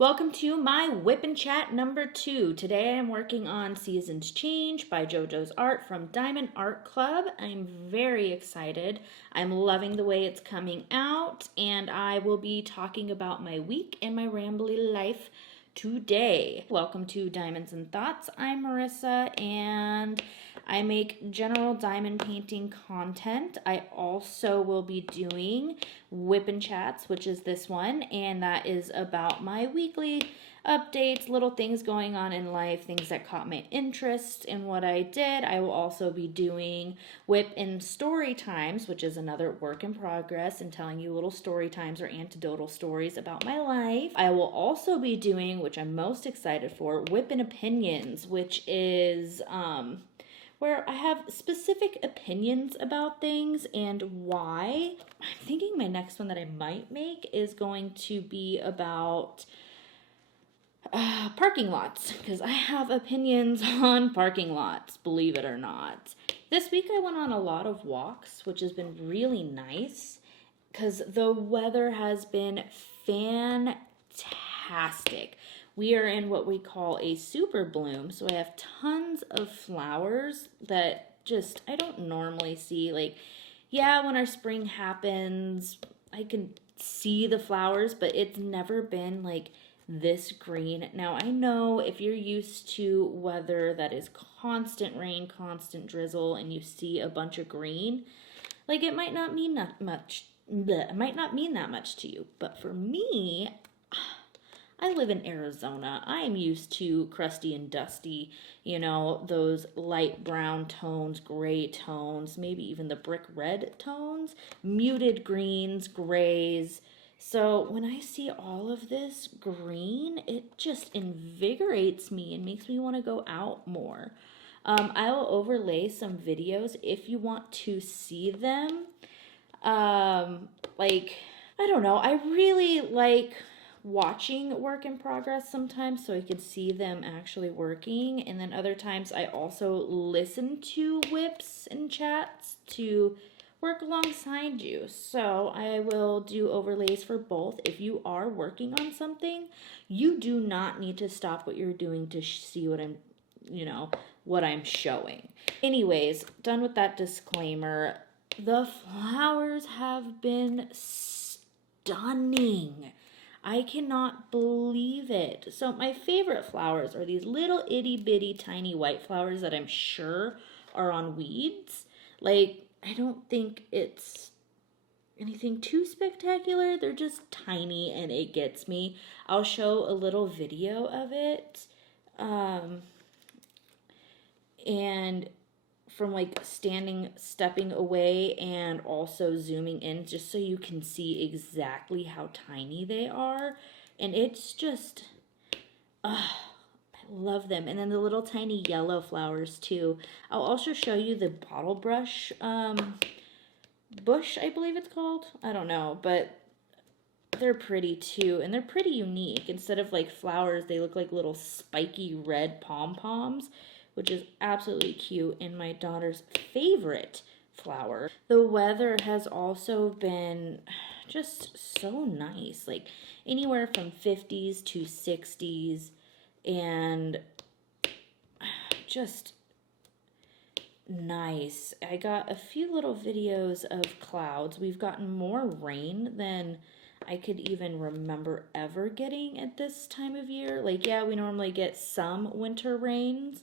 Welcome to my Whip and Chat number 2. Today I'm working on Seasons Change by JoJo's Art from Diamond Art Club. I'm very excited. I'm loving the way it's coming out, and I will be talking about my week and my Rambly life today. Welcome to Diamonds and Thoughts. I'm Marissa, and I make general diamond painting content. I also will be doing Whip and Chats, which is this one, and that is about my weekly updates, little things going on in life, things that caught my interest in what I did. I will also be doing Whip and Story Times, which is another work in progress, and telling you little story times or anecdotal stories about my life. I will also be doing, which I'm most excited for, Whip and Opinions, which is where I have specific opinions about things and why. I'm thinking my next one that I might make is going to be about parking lots, because I have opinions on parking lots, believe it or not. This week I went on a lot of walks, which has been really nice because the weather has been fantastic. We are in what we call a super bloom, so I have tons of flowers that just I don't normally see. Like, yeah, when our spring happens, I can see the flowers, but it's never been like this green. Now, I know if you're used to weather that is constant rain, constant drizzle, and you see a bunch of green, like it might not mean that much. It might not mean that much to you, but for me, I live in Arizona. I am used to crusty and dusty, those light brown tones, gray tones, maybe even the brick red tones, muted greens, grays. So when I see all of this green, it just invigorates me and makes me want to go out more. I will overlay some videos if you want to see them. I don't know, I really like watching work in progress sometimes so I can see them actually working, and then other times I also listen to whips and chats to work alongside you. So I will do overlays for both. If you are working on something, you do not need to stop what you're doing to see what I'm showing. Anyways, done with that disclaimer. The flowers have been stunning. I cannot believe it. So my favorite flowers are these little itty bitty tiny white flowers that I'm sure are on weeds. Like, I don't think it's anything too spectacular. They're just tiny and it gets me. I'll show a little video of it. And from like stepping away and also zooming in just so you can see exactly how tiny they are. And it's just, I love them. And then the little tiny yellow flowers too. I'll also show you the bottle brush bush, I believe it's called. I don't know, but they're pretty too. And they're pretty unique. Instead of like flowers, they look like little spiky red pom-poms, which is absolutely cute and my daughter's favorite flower. The weather has also been just so nice, like anywhere from 50s to 60s, and just nice. I got a few little videos of clouds. We've gotten more rain than I could even remember ever getting at this time of year. Like, yeah, we normally get some winter rains,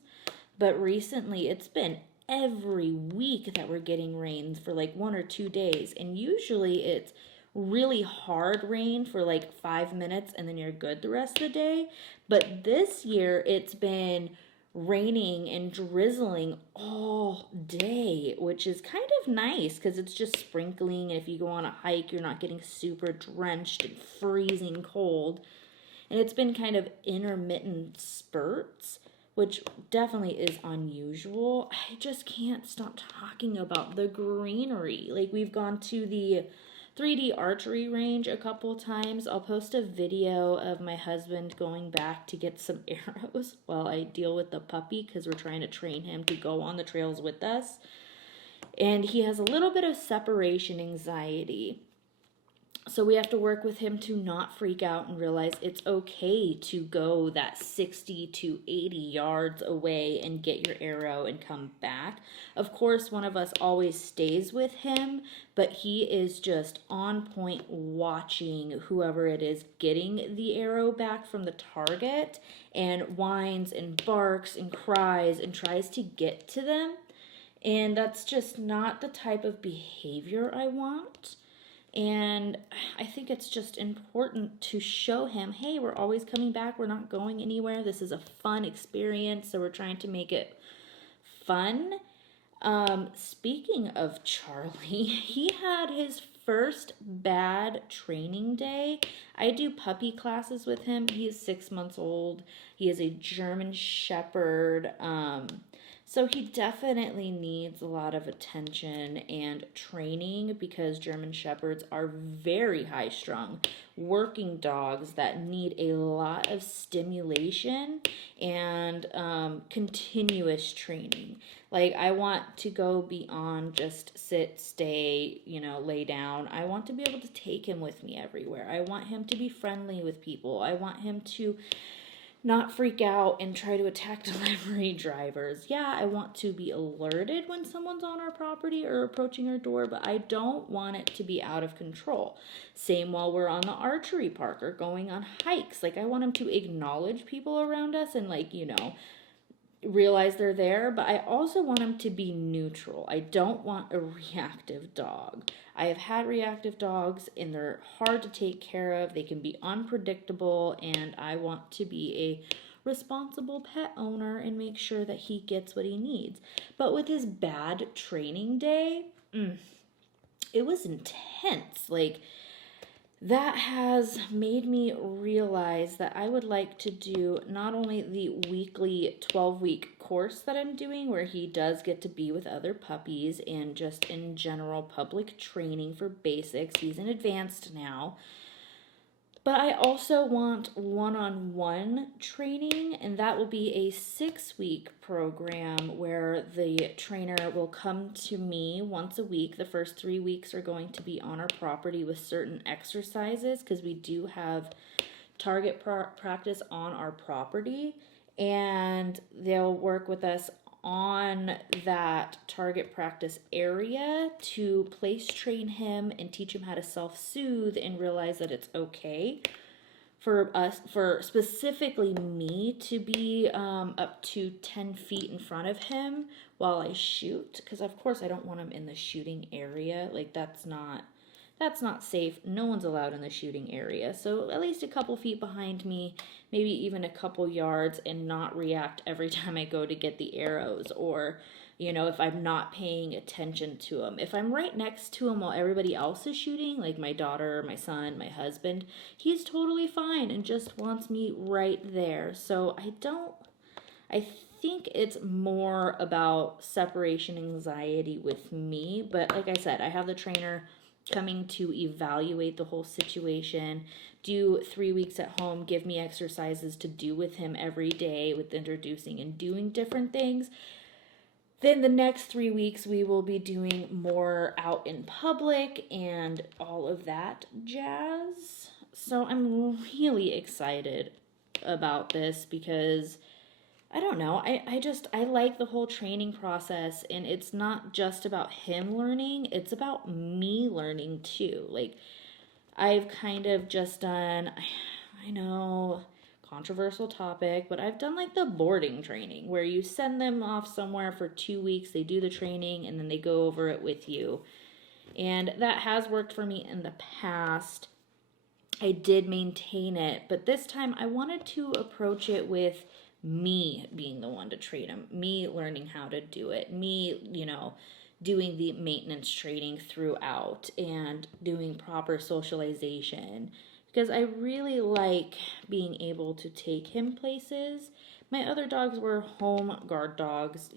but recently it's been every week that we're getting rains for like 1 or 2 days. And usually it's really hard rain for like 5 minutes and then you're good the rest of the day. But this year it's been raining and drizzling all day, which is kind of nice because it's just sprinkling. And if you go on a hike, you're not getting super drenched and freezing cold. And it's been kind of intermittent spurts, which definitely is unusual. I just can't stop talking about the greenery. Like, we've gone to the 3D archery range a couple times. I'll post a video of my husband going back to get some arrows while I deal with the puppy because we're trying to train him to go on the trails with us. And he has a little bit of separation anxiety. So we have to work with him to not freak out and realize it's okay to go that 60 to 80 yards away and get your arrow and come back. Of course, one of us always stays with him, but he is just on point watching whoever it is getting the arrow back from the target and whines and barks and cries and tries to get to them. And that's just not the type of behavior I want. And I think it's just important to show him, hey, we're always coming back. We're not going anywhere. This is a fun experience, so we're trying to make it fun. Speaking of Charlie, he had his first bad training day. I do puppy classes with him. He is 6 months old. He is a German Shepherd. So he definitely needs a lot of attention and training because German Shepherds are very high-strung, working dogs that need a lot of stimulation and continuous training. Like, I want to go beyond just sit, stay, lay down. I want to be able to take him with me everywhere. I want him to be friendly with people. I want him to not freak out and try to attack delivery drivers. Yeah, I want to be alerted when someone's on our property or approaching our door, but I don't want it to be out of control. Same while we're on the archery park or going on hikes. Like, I want him to acknowledge people around us and, realize they're there, but I also want him to be neutral. I don't want a reactive dog. I have had reactive dogs and they're hard to take care of. They can be unpredictable, and I want to be a responsible pet owner and make sure that he gets what he needs. But with his bad training day, it was intense. That has made me realize that I would like to do not only the weekly 12-week course that I'm doing, where he does get to be with other puppies and just in general public training for basics. He's in advanced now. But I also want one-on-one training, and that will be a 6-week program where the trainer will come to me once a week. The first 3 weeks are going to be on our property with certain exercises because we do have target practice on our property, and they'll work with us on that target practice area to place train him and teach him how to self-soothe and realize that it's okay for specifically me to be up to 10 feet in front of him while I shoot, because of course I don't want him in the shooting area. That's not safe. No one's allowed in the shooting area. So at least a couple feet behind me, maybe even a couple yards, and not react every time I go to get the arrows, or, if I'm not paying attention to him. If I'm right next to him while everybody else is shooting, like my daughter, my son, my husband, he's totally fine and just wants me right there. So I think it's more about separation anxiety with me. But like I said, I have the trainer coming to evaluate the whole situation, do 3 weeks at home, give me exercises to do with him every day with introducing and doing different things. Then the next 3 weeks we will be doing more out in public and all of that jazz. So I'm really excited about this because I don't know. I like the whole training process, and it's not just about him learning, it's about me learning too. I've kind of just done, I know, controversial topic, but I've done the boarding training where you send them off somewhere for 2 weeks, they do the training, and then they go over it with you. And that has worked for me in the past. I did maintain it, but this time I wanted to approach it with me being the one to train him, me learning how to do it, me, doing the maintenance training throughout and doing proper socialization, because I really like being able to take him places. My other dogs were home guard dogs,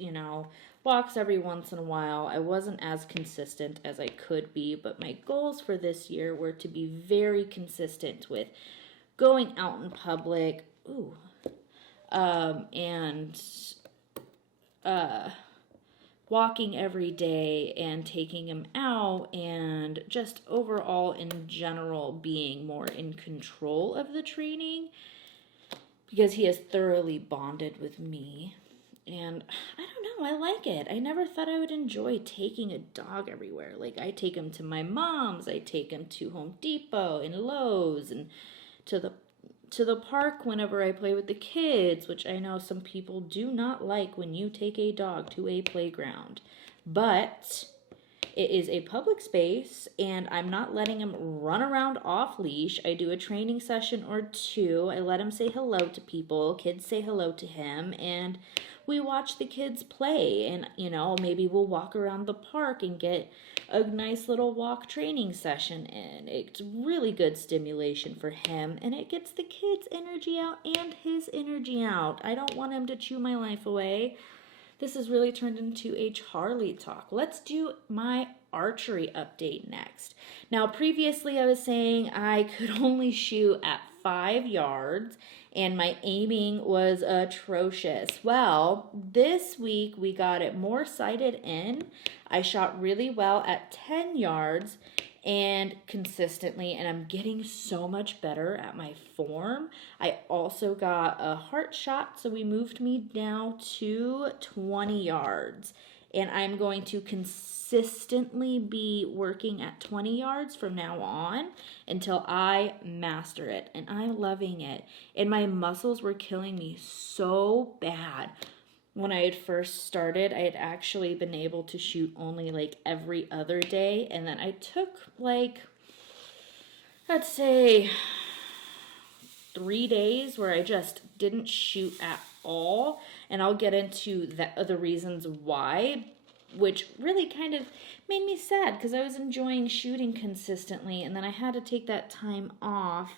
walks every once in a while. I wasn't as consistent as I could be, but my goals for this year were to be very consistent with going out in public, and walking every day and taking him out, and just overall in general being more in control of the training, because he has thoroughly bonded with me. And I don't know, I like it. I never thought I would enjoy taking a dog everywhere. Like, I take him to my mom's, I take him to Home Depot and Lowe's, and to the park whenever I play with the kids, which I know some people do not like when you take a dog to a playground. But it is a public space, and I'm not letting him run around off leash. I do a training session or two. I let him say hello to people. Kids say hello to him, and we watch the kids play. And, you know, maybe we'll walk around the park and get a nice little walk training session in. It's really good stimulation for him, and it gets the kids' energy out and his energy out. I don't want him to chew my life away. This has really turned into a Charlie talk. Let's do my archery update next. Now, previously I was saying I could only shoot at 5 yards, and my aiming was atrocious. Well, this week we got it more sighted in. I shot really well at 10 yards and consistently, and I'm getting so much better at my form. I also got a heart shot, so we moved me now to 20 yards, and I'm going to consistently be working at 20 yards from now on until I master it, and I'm loving it. And my muscles were killing me so bad. When I had first started, I had actually been able to shoot only like every other day. And then I took like, let's say 3 days where I just didn't shoot at all. And I'll get into the reasons why, which really kind of made me sad because I was enjoying shooting consistently. And then I had to take that time off.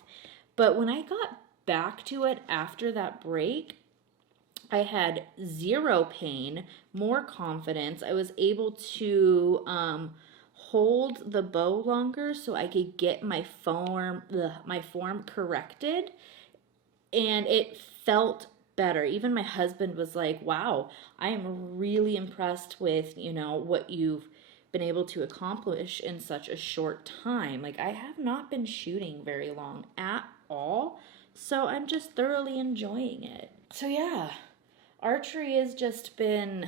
But when I got back to it after that break, I had zero pain, more confidence. I was able to hold the bow longer so I could get my form corrected, and it felt better. Even my husband was like, "Wow, I am really impressed with, you know, what you've been able to accomplish in such a short time." Like, I have not been shooting very long at all, so I'm just thoroughly enjoying it. So yeah, archery has just been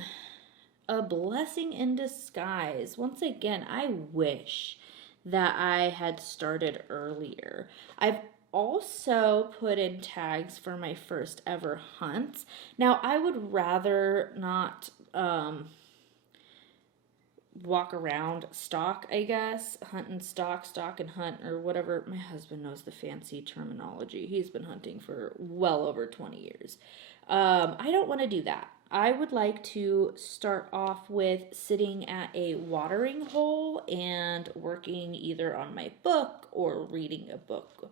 a blessing in disguise. Once again, I wish that I had started earlier. I've also put in tags for my first ever hunts. Now, I would rather not walk around stock, I guess. Hunt and stock, stock and hunt, or whatever. My husband knows the fancy terminology. He's been hunting for well over 20 years. I don't want to do that. I would like to start off with sitting at a watering hole and working either on my book or reading a book,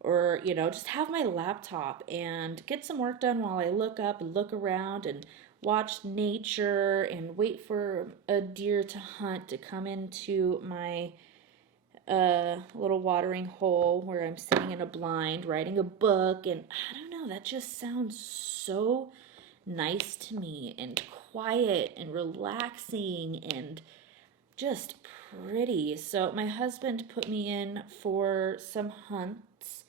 or, you know, just have my laptop and get some work done while I look up and look around and watch nature and wait for a deer to hunt to come into my little watering hole where I'm sitting in a blind writing a book. And I don't know, that just sounds so nice to me, and quiet and relaxing and just pretty. So my husband put me in for some hunts,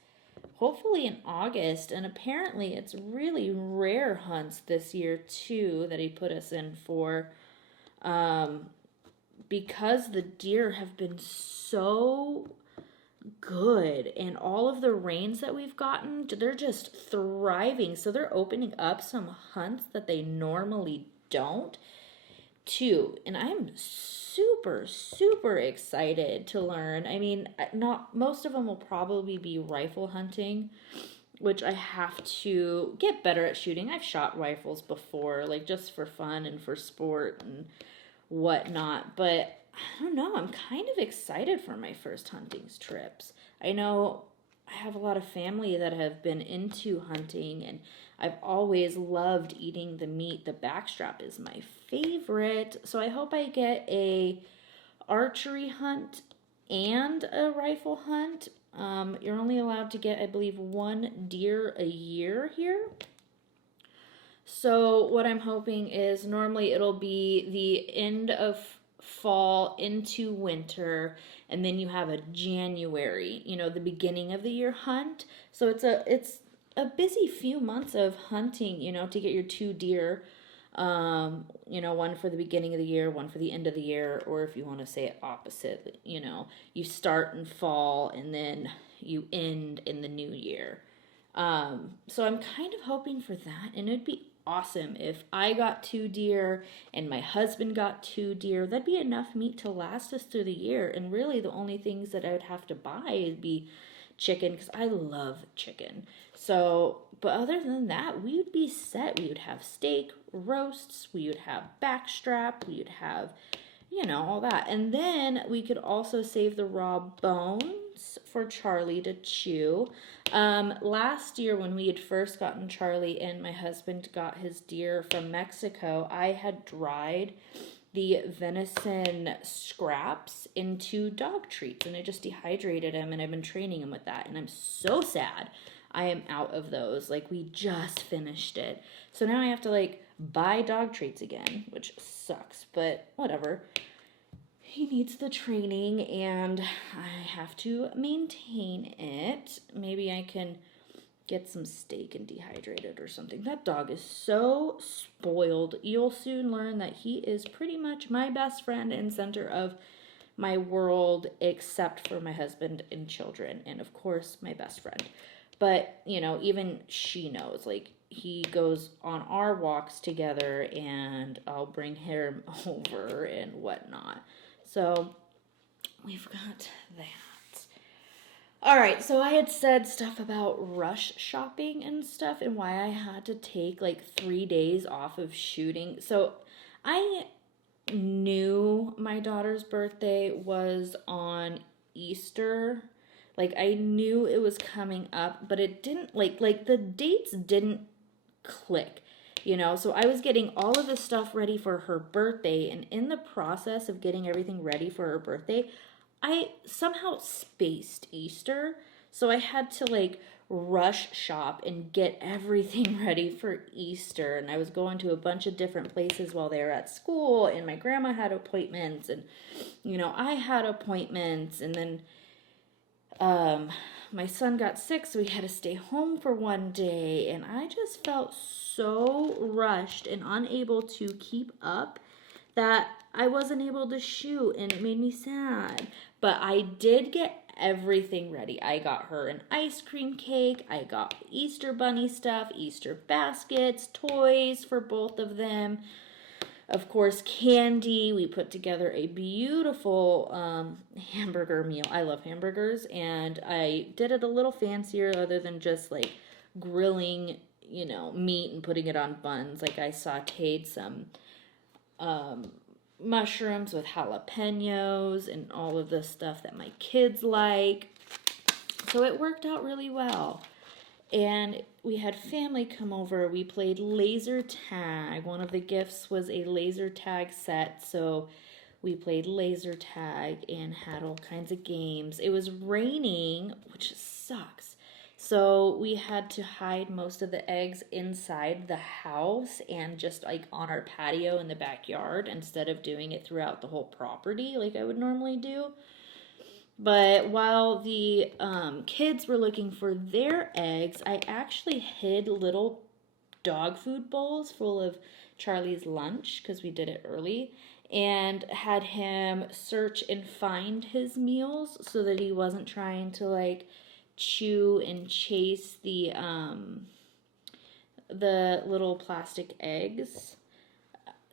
hopefully in August, and apparently it's really rare hunts this year too that he put us in for, because the deer have been so good, and all of the rains that we've gotten, they're just thriving. So they're opening up some hunts that they normally don't too, and I'm super excited to learn. I mean, not most of them will probably be rifle hunting, which I have to get better at shooting. I've shot rifles before, like just for fun and for sport and whatnot, but I don't know, I'm kind of excited for my first hunting trips. I know I have a lot of family that have been into hunting, and I've always loved eating the meat. The backstrap is my favorite, so I hope I get a archery hunt and a rifle hunt. You're only allowed to get, I believe, 1 deer a year here. So what I'm hoping is normally it'll be the end of fall into winter, and then you have a January, the beginning of the year hunt. So it's a busy few months of hunting, to get your 2 deer. One for the beginning of the year, one for the end of the year, or if you want to say it opposite, you start in fall and then you end in the new year. So I'm kind of hoping for that, and it'd be awesome if I got 2 deer and my husband got 2 deer. That'd be enough meat to last us through the year, and really the only things that I would have to buy would be chicken, because I love chicken. So, but other than that, we would be set. We would have steak, roasts, we would have backstrap, we would have, all that. And then we could also save the raw bones for Charlie to chew. Last year when we had first gotten Charlie and my husband got his deer from Mexico, I had dried the venison scraps into dog treats, and I just dehydrated him, and I've been training him with that, and I'm so sad I am out of those. Like, we just finished it, so now I have to buy dog treats again, which sucks, but whatever. He needs the training and I have to maintain it. Maybe I can get some steak and dehydrate it or something. That dog is so spoiled. You'll soon learn that he is pretty much my best friend and center of my world, except for my husband and children, and of course my best friend. But, even she knows, he goes on our walks together and I'll bring him over and whatnot. So we've got that. All right, so I had said stuff about rush shopping and stuff and why I had to take 3 days off of shooting. So I knew my daughter's birthday was on Easter. I knew it was coming up, but it didn't, the dates didn't click. So I was getting all of this stuff ready for her birthday, and in the process of getting everything ready for her birthday, I somehow spaced Easter. So I had to rush shop and get everything ready for Easter, and I was going to a bunch of different places while they were at school, and my grandma had appointments, and I had appointments, and then my son got sick, so we had to stay home for one day, and I just felt so rushed and unable to keep up that I wasn't able to shoot, and it made me sad. But I did get everything ready. I got her an ice cream cake, I got Easter bunny stuff, Easter baskets, toys for both of them. Of course, candy. We put together a beautiful hamburger meal. I love hamburgers, and I did it a little fancier other than just grilling, meat and putting it on buns. I sauteed some mushrooms with jalapenos and all of the stuff that my kids like. So it worked out really well. And we had family come over. We played laser tag. One of the gifts was a laser tag set. So we played laser tag and had all kinds of games. It was raining, which sucks. So we had to hide most of the eggs inside the house and just on our patio in the backyard instead of doing it throughout the whole property like I would normally do. But while the kids were looking for their eggs, I actually hid little dog food bowls full of Charlie's lunch, because we did it early, and had him search and find his meals so that he wasn't trying to chew and chase the little plastic eggs.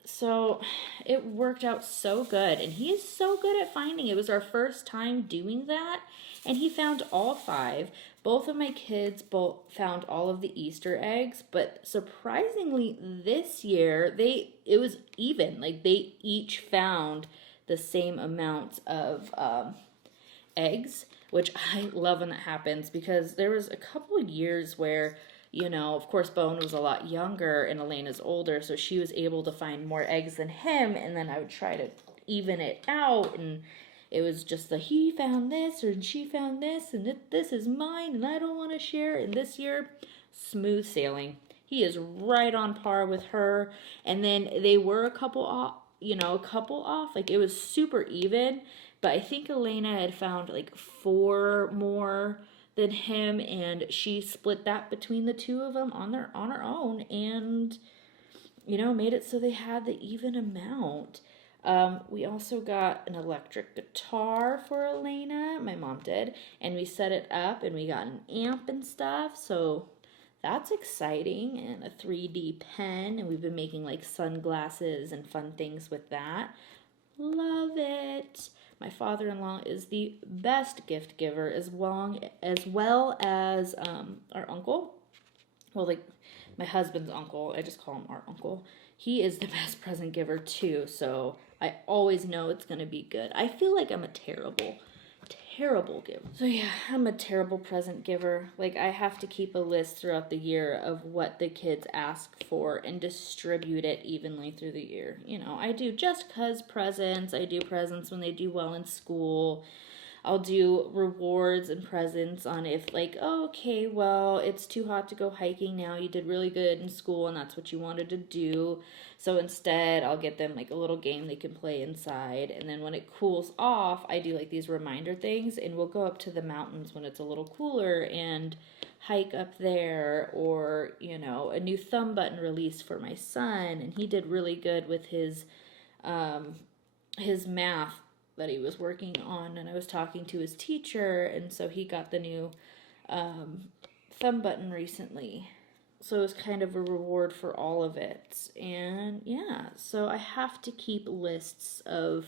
So it worked out so good, and he is so good at finding. It was our first time doing that, and he found all 5. Both of my kids both found all of the Easter eggs, but surprisingly this year it was even. They each found the same amount of eggs, which I love when that happens, because there was a couple of years where of course, Bone was a lot younger and Elena's older, so she was able to find more eggs than him, and then I would try to even it out, and it was just he found this, or she found this, and this is mine, and I don't want to share. And this year, smooth sailing. He is right on par with her. And then they were a couple off, a couple off. Like it was super even. But I think Elena had found like 4 more than him, and she split that between the two of them on her own, and made it so they had the even amount. We also got an electric guitar for Elena, my mom did, and we set it up and we got an amp and stuff, so that's exciting, and a 3D pen, and we've been making like sunglasses and fun things with that. Love it. My father-in-law is the best gift giver, as well as our uncle. Well, like my husband's uncle, I just call him our uncle. He is the best present giver too, so I always know it's going to be good. I feel like I'm a terrible giver. So yeah, I'm a terrible present giver. Like I have to keep a list throughout the year of what the kids ask for and distribute it evenly through the year. I do just cause presents. I do presents when they do well in school. I'll do rewards and presents on if like, oh, okay, well, it's too hot to go hiking now. You did really good in school and that's what you wanted to do. So instead, I'll get them like a little game they can play inside. And then when it cools off, I do like these reminder things, and we'll go up to the mountains when it's a little cooler and hike up there, or, a new thumb button release for my son. And he did really good with his math that he was working on, and I was talking to his teacher, and so he got the new thumb button recently. So it was kind of a reward for all of it. And yeah, so I have to keep lists of,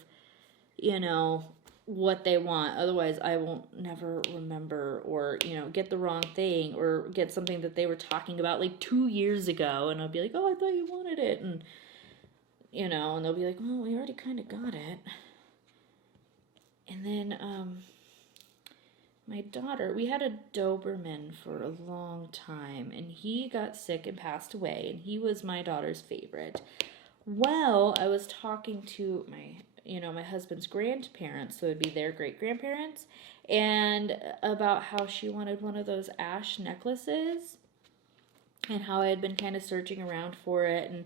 what they want. Otherwise, I won't never remember, or, get the wrong thing, or get something that they were talking about like 2 years ago, and I'll be like, oh, I thought you wanted it. And, and they'll be like, well, we already kind of got it. And then my daughter, we had a Doberman for a long time, and he got sick and passed away, and he was my daughter's favorite. Well, I was talking to my husband's grandparents, so it'd be their great-grandparents, and about how she wanted one of those ash necklaces, and how I had been kind of searching around for it, and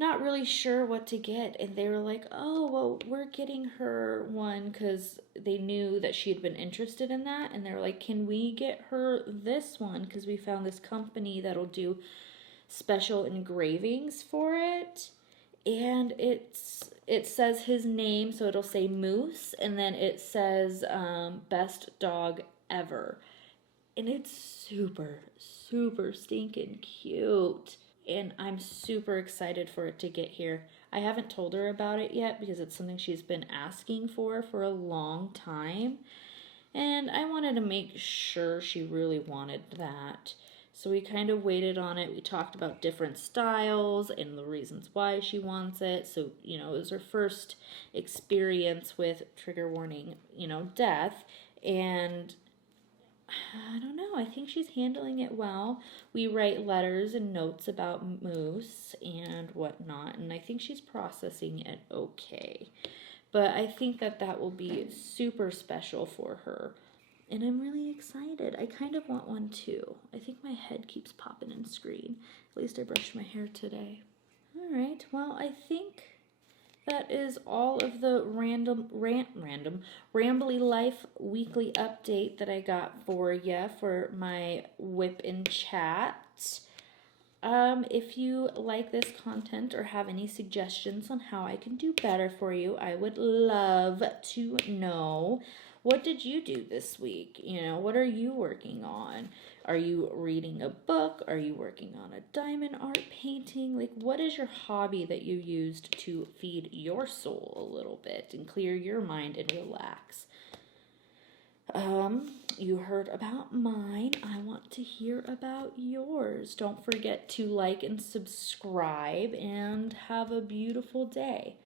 not really sure what to get, and they were like, oh, well, we're getting her one, because they knew that she had been interested in that, and they were like, can we get her this one, because we found this company that'll do special engravings for it, and it says his name, so it'll say Moose, and then it says best dog ever, and it's super, super stinking cute. And I'm super excited for it to get here. I haven't told her about it yet because it's something she's been asking for a long time. And I wanted to make sure she really wanted that. So we kind of waited on it. We talked about different styles and the reasons why she wants it. So, it was her first experience with, trigger warning, death. And I don't know. I think she's handling it well. We write letters and notes about Moose and whatnot, and I think she's processing it okay. But I think that will be super special for her, and I'm really excited. I kind of want one too. I think my head keeps popping in screen. At least I brushed my hair today. All right. Well, I think that is all of the Rambly Life weekly update that I got for you for my WIP in chat. If you like this content or have any suggestions on how I can do better for you, I would love to know. What did you do this week? What are you working on? Are you reading a book? Are you working on a diamond art painting? Like, what is your hobby that you used to feed your soul a little bit and clear your mind and relax? You heard about mine. I want to hear about yours. Don't forget to like and subscribe, and have a beautiful day.